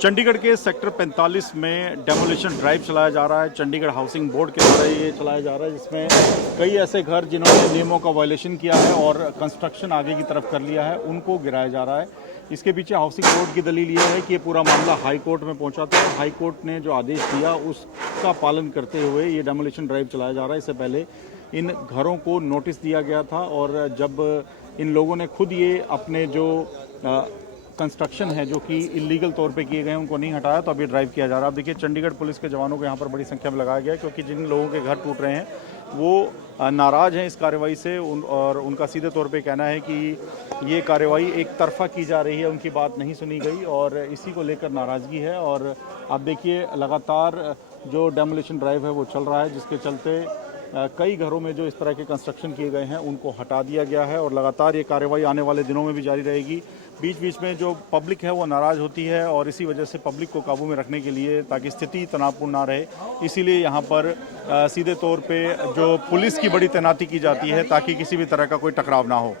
चंडीगढ़ के सेक्टर 45 में demolition drive चलाया जा रहा है। चंडीगढ़ हाउसिंग बोर्ड के द्वारा ये चलाया जा रहा है, जिसमें कई ऐसे घर जिन्होंने नियमों का वायलेशन किया है और कंस्ट्रक्शन आगे की तरफ कर लिया है, उनको गिराया जा रहा है। इसके पीछे हाउसिंग बोर्ड की दलील ये है कि ये पूरा मामला हाई कोर्ट में पहुंचा था। हाई कोर्ट ने जो आदेश दिया उसका पालन करते हुए ये डेमोलिशन ड्राइव चलाया जा रहा है। इससे पहले इन घरों को नोटिस दिया गया था और जब इन लोगों ने खुद ये अपने जो कंस्ट्रक्शन है जो कि इलीगल तौर पे किए गए हैं उनको नहीं हटाया, तो अभी ड्राइव किया जा रहा है। अब देखिए चंडीगढ़ पुलिस के जवानों को यहाँ पर बड़ी संख्या में लगाया गया है, क्योंकि जिन लोगों के घर टूट रहे हैं वो नाराज़ हैं इस कार्रवाई से और उनका सीधे तौर पे कहना है कि ये कार्रवाई एक तरफा की जा रही है, उनकी बात नहीं सुनी गई और इसी को लेकर नाराज़गी है। और आप देखिए लगातार जो डेमोलिशन ड्राइव है वो चल रहा है, जिसके चलते कई घरों में जो इस तरह के कंस्ट्रक्शन किए गए हैं उनको हटा दिया गया है और लगातार ये कार्रवाई आने वाले दिनों में भी जारी रहेगी। बीच बीच में जो पब्लिक है वो नाराज़ होती है और इसी वजह से पब्लिक को काबू में रखने के लिए, ताकि स्थिति तनावपूर्ण ना रहे, इसीलिए यहाँ पर सीधे तौर पे जो पुलिस की बड़ी तैनाती की जाती है ताकि किसी भी तरह का कोई टकराव ना हो।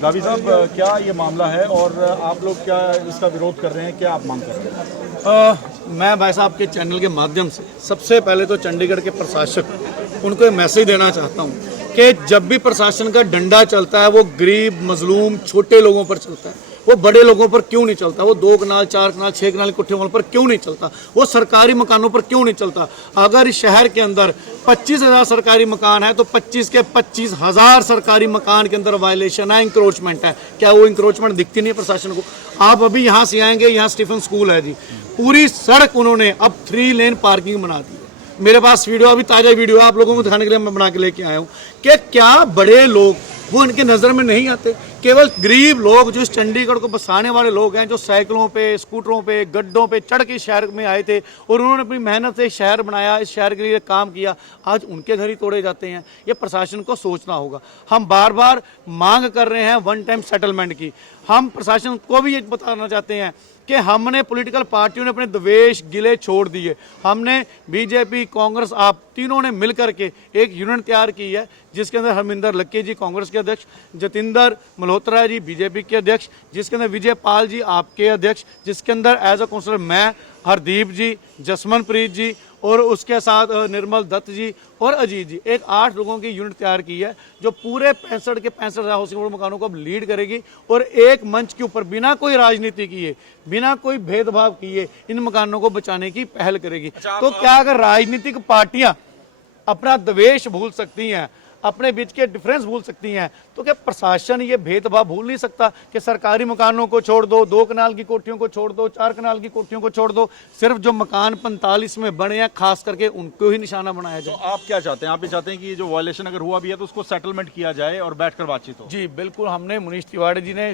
गावी साहब, क्या ये मामला है और आप लोग क्या इसका विरोध कर रहे हैं, क्या आप मांग कर रहे हैं? मैं भाई साहब के चैनल के माध्यम से सबसे पहले तो चंडीगढ़ के प्रशासक उनको एक मैसेज देना चाहता हूँ कि जब भी प्रशासन का डंडा चलता है वो गरीब, मजलूम, छोटे लोगों पर चलता है, वो बड़े लोगों पर क्यों नहीं चलता? वो 2 कनाल, 4 कनाल, 6 कनाल कोठे वालों पर क्यों नहीं चलता? वो सरकारी मकानों पर क्यों नहीं चलता? अगर इस शहर के अंदर 25,000 सरकारी मकान है तो 25 के 25,000 सरकारी मकान के अंदर वायलेशन है, इंक्रोचमेंट है। क्या वो इंक्रोचमेंट दिखती नहीं है प्रशासन को? आप अभी यहाँ से आएंगे, यहाँ स्टीफन स्कूल है जी, पूरी सड़क उन्होंने अब 3 लेन पार्किंग बना दी है। मेरे पास वीडियो, अभी ताजा वीडियो है, आप लोगों को दिखाने के लिए मैं बना के लेके आया हूँ कि क्या बड़े लोग वो इनके नज़र में नहीं आते। केवल गरीब लोग जो इस चंडीगढ़ को बसाने वाले लोग हैं, जो साइकिलों पे, स्कूटरों पे, गड्ढों पे चढ़ के शहर में आए थे और उन्होंने अपनी मेहनत से शहर बनाया, इस शहर के लिए काम किया, आज उनके घर ही तोड़े जाते हैं। ये प्रशासन को सोचना होगा। हम बार बार मांग कर रहे हैं वन टाइम सेटलमेंट की। हम प्रशासन को भी ये बताना चाहते हैं कि हमने पॉलिटिकल पार्टियों ने अपने द्वेष गिले छोड़ दिए। हमने बीजेपी, कांग्रेस, आप तीनों ने मिलकर के एक यूनियन तैयार की है, जिसके अंदर हरमिंदर लक्की जी कांग्रेस के अध्यक्ष, जतिंदर मल्होत्रा जी बीजेपी के अध्यक्ष, जिसके अंदर विजय पाल जी आपके अध्यक्ष, जिसके अंदर एज अ काउंसलर मैं, हरदीप जी, जसमनप्रीत जी और उसके साथ निर्मल दत्त जी और अजीत जी, एक 8 लोगों की यूनिट तैयार की है जो पूरे 65 के 65 हाउसिंग बोर्ड मकानों को अब लीड करेगी और एक मंच के ऊपर बिना कोई राजनीति किए, बिना कोई भेदभाव किए इन मकानों को बचाने की पहल करेगी। तो क्या अगर राजनीतिक पार्टियां अपना द्वेष भूल सकती हैं, अपने बीच के डिफरेंस भूल सकती हैं, तो क्या प्रशासन ये भेदभाव भूल नहीं सकता कि सरकारी मकानों को छोड़ दो, 2 कनाल की कोठियों को छोड़ दो, 4 कनाल की कोठियों को छोड़ दो, सिर्फ जो मकान 45 में बने हैं खास करके उनको ही निशाना बनाया जाए। तो आप क्या चाहते हैं? आप ये चाहते हैं कि जो वायलेशन अगर हुआ भी है तो उसको सेटलमेंट किया जाए और बैठकर बातचीत हो? जी बिल्कुल। हमने मुनीश तिवारी जी ने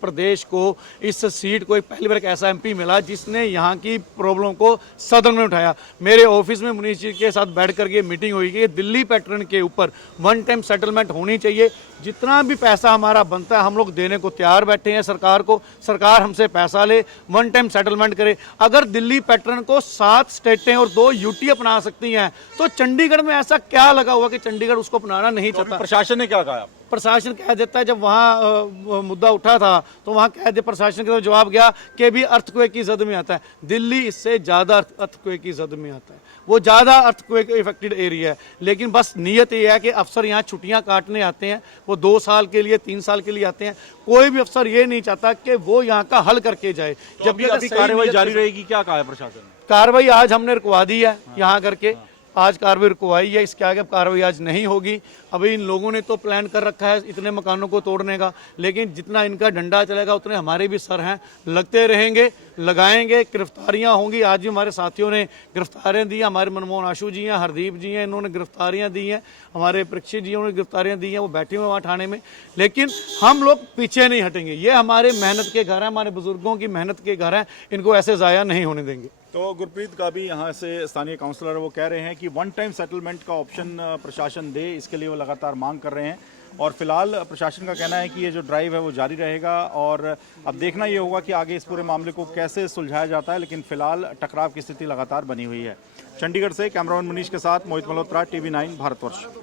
प्रदेश को, इस सीट को, एक पहली बार एक ऐसा एमपी मिला जिसने यहाँ की प्रॉब्लम को सदन में उठाया। मेरे ऑफिस में मुनीश जी के साथ बैठ करके मीटिंग हुई कि दिल्ली पैटर्न के ऊपर वन टाइम सेटलमेंट होनी चाहिए। जितना भी पैसा हमारा बनता है हम लोग देने को तैयार बैठे हैं सरकार को, सरकार हमसे पैसा ले, वन टाइम सेटलमेंट करे। अगर दिल्ली पैटर्न को 7 स्टेटें और 2 यूटी अपना सकती हैं तो चंडीगढ़ में ऐसा क्या लगा हुआ कि चंडीगढ़ उसको अपनाना नहीं चाहता? प्रशासन ने क्या कहा? प्रशासन कह देता है, जब वहाँ मुद्दा उठा था तो वहाँ कह दे, प्रशासन के तो जवाब गया कि भी अर्थक्वेक की जद में आता है। दिल्ली इससे ज़्यादा अर्थक्वेक की जद में आता है, वो ज़्यादा अर्थक्वेक इफेक्टेड एरिया है। लेकिन बस नीयत ये है कि अफसर यहाँ छुट्टियाँ काटने आते हैं, वो 2 साल के लिए, 3 साल के लिए आते हैं। कोई भी अफसर ये नहीं चाहता कि वो यहाँ का हल करके जाए। तो जब अभी कार्रवाई जारी रहेगी, क्या कहा है प्रशासन ने? कार्रवाई आज हमने रुकवा दी है यहाँ करके, आज कार्रवाई रुकवाई है। इसके आगे कार्रवाई आज नहीं होगी। अभी इन लोगों ने तो प्लान कर रखा है इतने मकानों को तोड़ने का, लेकिन जितना इनका डंडा चलेगा उतने हमारे भी सर हैं, लगते रहेंगे, लगाएंगे। गिरफ्तारियां होंगी। आज भी हमारे साथियों ने गिरफ्तारियां दी, हमारे मनमोहन आशु जी हैं, हरदीप जी हैं, इन्होंने गिरफ्तारियां दी हैं, हमारे परीक्षित जी ने गिरफ्तारियां दी हैं, वो बैठे हुए वहाँ थाने में। लेकिन हम लोग पीछे नहीं हटेंगे। ये हमारे मेहनत के घर हैं, हमारे बुजुर्गों की मेहनत के घर हैं, इनको ऐसे ज़ाया नहीं होने देंगे। तो गुरप्रीत का भी यहाँ से स्थानीय काउंसलर वो कह रहे हैं कि वन टाइम सेटलमेंट का ऑप्शन प्रशासन दे, इसके लिए वो लगातार मांग कर रहे हैं। और फिलहाल प्रशासन का कहना है कि ये जो ड्राइव है वो जारी रहेगा और अब देखना ये होगा कि आगे इस पूरे मामले को कैसे सुलझाया जाता है। लेकिन फिलहाल टकराव की स्थिति लगातार बनी हुई है। चंडीगढ़ से कैमरामैन मनीष के साथ मोहित मल्होत्रा, TV9 भारतवर्ष।